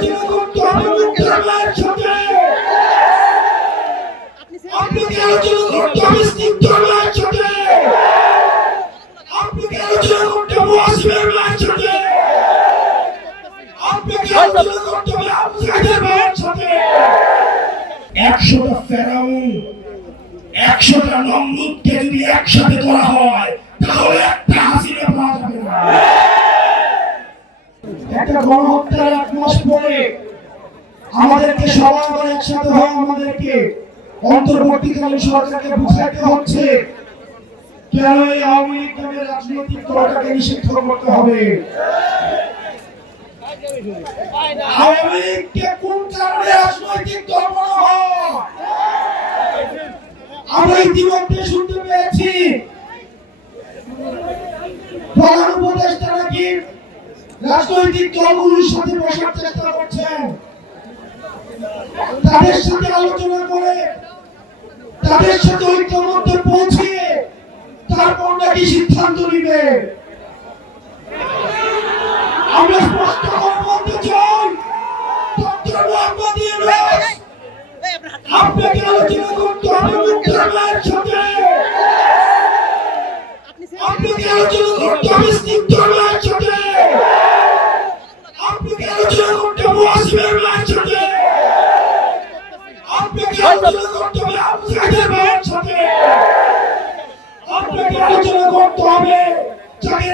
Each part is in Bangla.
আলোচনা করতে হবে মুক্তার মায়ের সাথে আপনাকে আলোচনা করতে হবে সাইদের সাথে একশোটা ফেরাউন, একশোটা নমরুদকে যদি একসাথে করা হয়, তাহলে একটা হাসিনা পাওয়া যাবে না একটা গণহত্যার এক মাস পরে আমাদেরকে সবাই একসাথে হয় আমাদেরকে অন্তর্বর্তীকালীন সরকারকে বুঝাতে হচ্ছে কেন এই আওয়ামী রাজনৈতিক দলটাকে নিষিদ্ধ করতে হবে। কারণে রাজনৈতিক আমরা ইতিমধ্যে শুনতে পেয়েছি রাজনৈতিক দলগুলোর সাথে বসার চেষ্টা করছেন। তাদের সাথে আলোচনা করে, তাদের সাথে ঐক্যমত্যে পৌঁছে তারপর নাকি সিদ্ধান্ত নিবে। আমরা স্পষ্ট চাই আপনাকে আলোচনা করতে হবে আপনাকে আলোচনা করতে হবে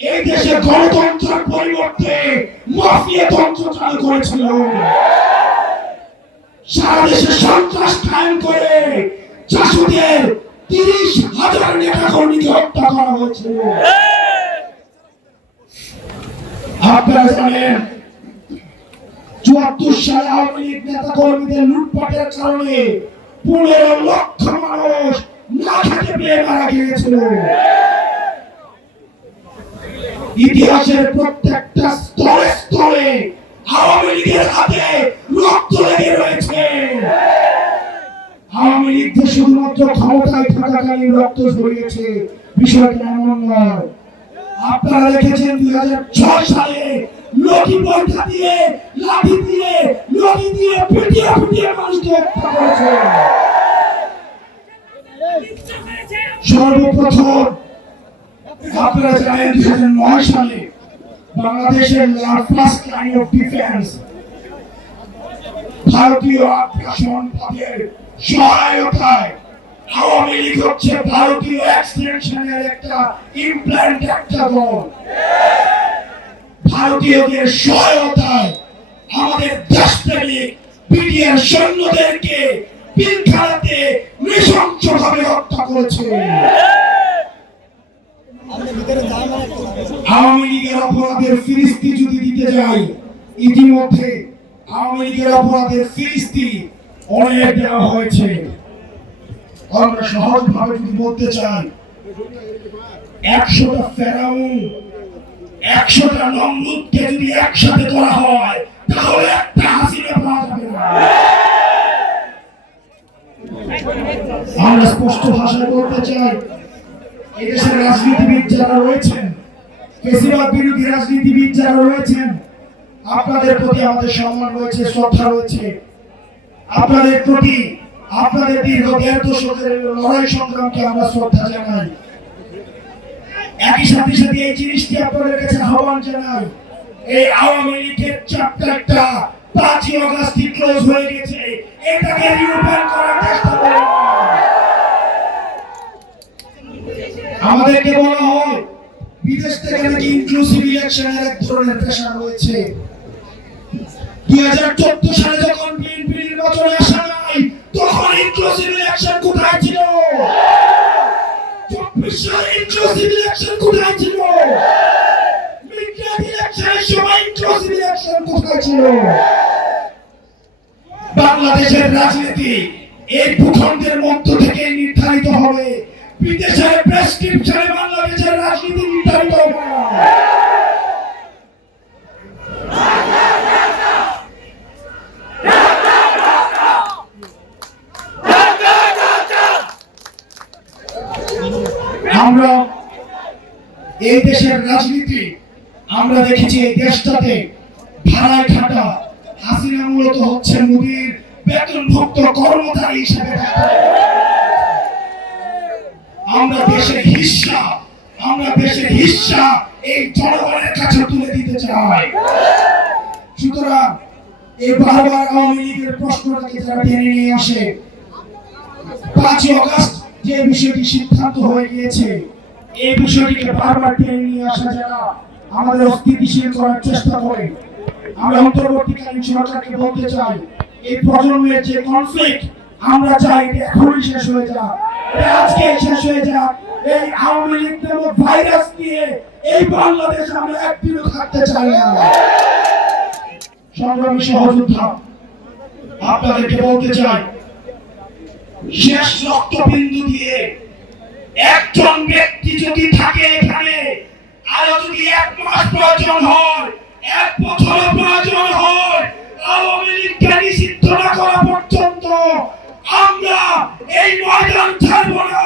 এই দেশে গণতন্ত্রের পরিবর্তে মাফিয়া তন্ত্র চালু করেছিল। সারা দেশে সন্ত্রাস কায়েম করে চাষুদের তিরিশ হাজার নেতা কর্মীকে হত্যা করা হয়েছিল আপনারা জানেন, চুয়াত্তর সালে আওয়ামী লীগ নেতা কর্মীদের লুটপাটের কারণে পনেরো লক্ষ মানুষ না খেতে পেয়ে মারা গিয়েছিল। ইতিহাসের প্রত্যেকটা স্তরে স্তরে আওয়ামী লীগের হাতে রক্ত লেগে রয়েছে। আওয়ামী লীগ যে শুধুমাত্র ক্ষমতায় থাকাকালীন রক্ত ঝরিয়েছে, বিষয়টা এমন নয়। আপনারা দেখেছেন দুই হাজার ছয় সালে লটি পয়সা দিয়ে, লাঠি দিয়ে লটি দিয়ে পিটিয়ে পিটিয়ে মানুষকে হত্যা করেছে। সর্বপ্রথম আপনারা জানেন দুই হাজার নয় সালে বাংলাদেশের ফার্স্ট লাইন অফ ডিফেন্স ভারতীয় আগ্রাসন পদের সহায়তায় আওয়ামী লীগ হচ্ছে ভারতীয় এক্সটেনশনের একটা ইমপ্ল্যান্ট একটা দল। ভারতীয়দের সহায়তায় আমাদের দেশপ্রেমিক বিডিআর সৈন্যদেরকে পিলখানাতে নৃশংসভাবে হত্যা করেছে। আওয়ামী লীগের অপরাধের ফিরিস্তি যদি দিতে যাই ইতিমধ্যে আওয়ামী লীগের অপরাধের ফিরিস্তি অনেক দেওয়া হয়েছে। আমরা যদি বলতে চাই, একশোটা একশোটা নমরুদকে যদি একসাথে করা হয়, তাহলে একটা হাসিনা পাওয়া যাবে না। আমরা স্পষ্ট ভাষায় বলতে চাই, এদেশের রাজনীতিবিদ যারা রয়েছেন বিরোধী রাজনীতিবিদ যারা রয়েছেন, আপনাদের প্রতি আমাদের সম্মান রয়েছে, শ্রদ্ধা রয়েছে। আপনাদের প্রতি আপনাদের দীর্ঘ দেড় দশকের লড়াই সংগ্রামকে আমরা শ্রদ্ধা জানাই। একই সাথে সাথে এই জিনিসটি আপনাদের কাছে আহ্বান জানাই, এই আওয়ামী লীগের চ্যাপ্টারটা পাঁচই অগাস্টই ক্লোজ হয়ে গেছে, এটাকে রিওপেন করার চেষ্টা আমাদেরকে বলা হয় বিদেশ থেকে নাকি ইনক্লুসিভ ইলেকশনের এক ধরনের রয়েছে। দুই হাজার চোদ্দ সালে যখন বিএনপি আসা নাই, তখন ইনক্লুসিভ ইলেকশন কোথায় ছিল? চব্বিশ ইনক্লুসিভ ইলেকশন কোথায় ছিল? ইলেকশনের সময় ইনক্লুসিভ ইলেকশন কোথায় ছিল? বাংলাদেশের রাজনীতি এই ভূখণ্ডের মধ্য থেকে নির্ধারিত হবে। বিদেশের প্রেসক্রিপশনে বাংলাদেশের রাজনীতি নির্ধারিত আমরা এই দেশের রাজনীতি, আমরা দেখেছি এই দেশটাতে ভাড়ায় খাটা হাসিনা মূলত হচ্ছে মোদীর বেতনভুক্ত কর্মচারী হিসেবে। আমরা দেশের হিস্সা, আমরা দেশের হিস্সা এই জনগণের কাছে তুলে দিতে চাই। সুতরাং এই বারবার আওয়ামী লীগের প্রশ্নটাকে যারা টেনে নিয়ে আসে, পাঁচই অগস্ট যে বিষয়টি সিদ্ধান্ত হয়ে গিয়েছে, এই বিষয়টিকে বারবার টেনে নিয়ে আসা যারা আমাদের অস্থিতিশীল করার চেষ্টা করে, আমরা অন্তর্বর্তীকালীন সরকারকে বলতে চাই, এই প্রজন্মের যে কনফ্লিক্ট আমরা চাই এটা এখনই শেষ হয়ে এটা আজকে শেষ হয়ে যাক। এই আওয়ামী লীগ নামক ভাইরাস নিয়ে এই বাংলাদেশ আমরা একদিনও থাকতে চাই না। সংগ্রামী সহযোদ্ধা, আপনাদেরকে বলতে চাই, শেষ রক্তবিন্দু দিয়ে একজন ব্যক্তি যদি থাকে এখানে, আরও যদি এক মাস প্রয়োজন হয়, এক বছর প্রয়োজন হয় এই ময়দান ছাড়বো না।